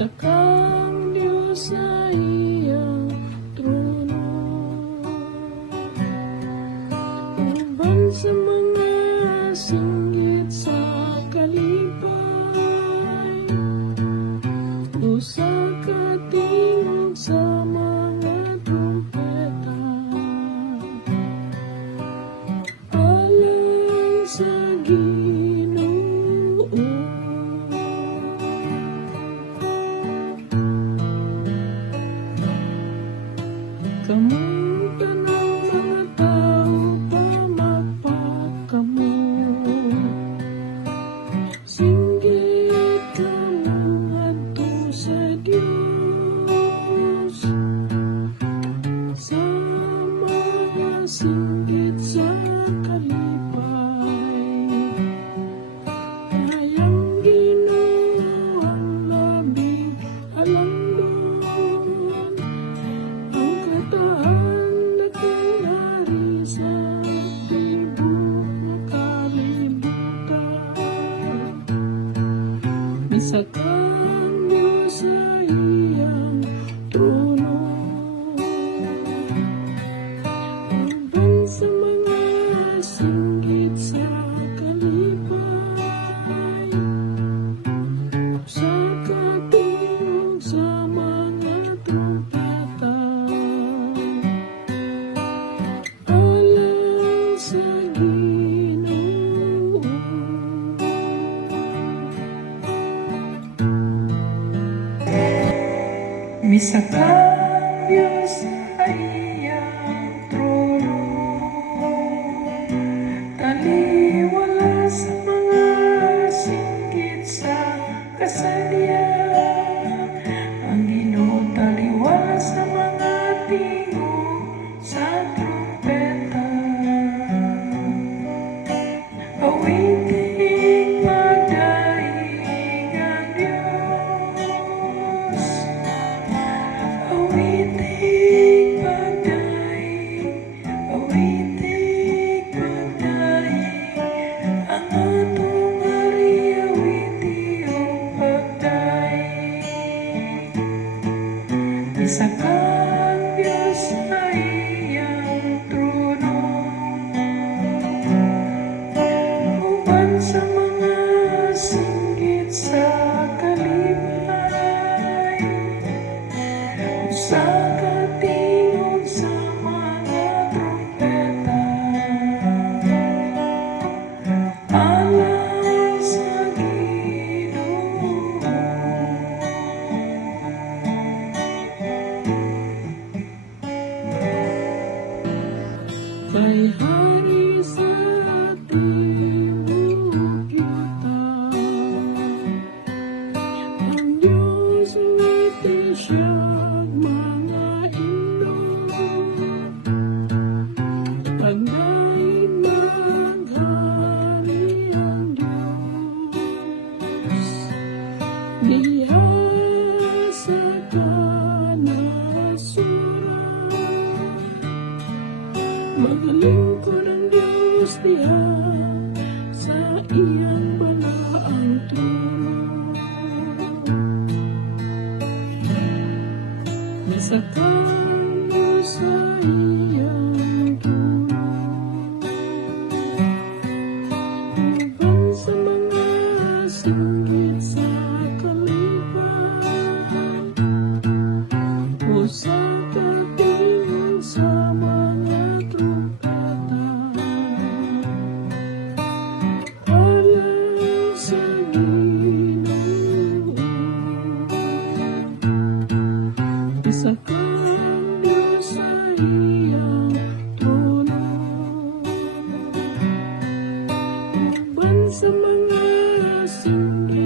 Isa kang Diyos sa iyang trono, uban sa mga singgit sa kalipay, usa ka tingog sa mga trumpeta, alang sa Ginoo. Kamong tanang mga tao pamapakamo, singgit kamo adto sa Dios, sa mga singgit sa kalipay, hayang Ginoo ang labing halangdon, ang kataan na kunwari sa tibok kalibutan. Isa kang Diyos sa iyang trono, uban sa mga singgit sa kalipay, sa katingog sa mga trumpeta, alang sa Ginoo. Misa kang Diyos sa iyang trono, taliwala sa mga singgit sa kasadyan, ang Ginoo taliwala sa mga tingog sa trumpeta. Awiting magdaing ang Diyos, awiting magdaing, awiting magdaing, ang atong hari awiting magdaing. Isa kang Diyos sa iyang trono, uban sa mga singgit sa kalipay, usa ka tingog sa mga trumpeta, alang sa Ginoo. Kay hari sa tibuok yuta, ang Diyos ngiti siyang mga inog, pagdaig maghari ang Diyos, diha sa kanasuran, maglingkod ang Diyos diha sa iyang balaang trono. Isa kang Diyos sa iyang trono, uban sa mga singgit sa kalipay, usa ka tingog sa mga trumpeta, alang sa Ginoo. Isa kang Diyos sa iyang trono, uban sa mga singgit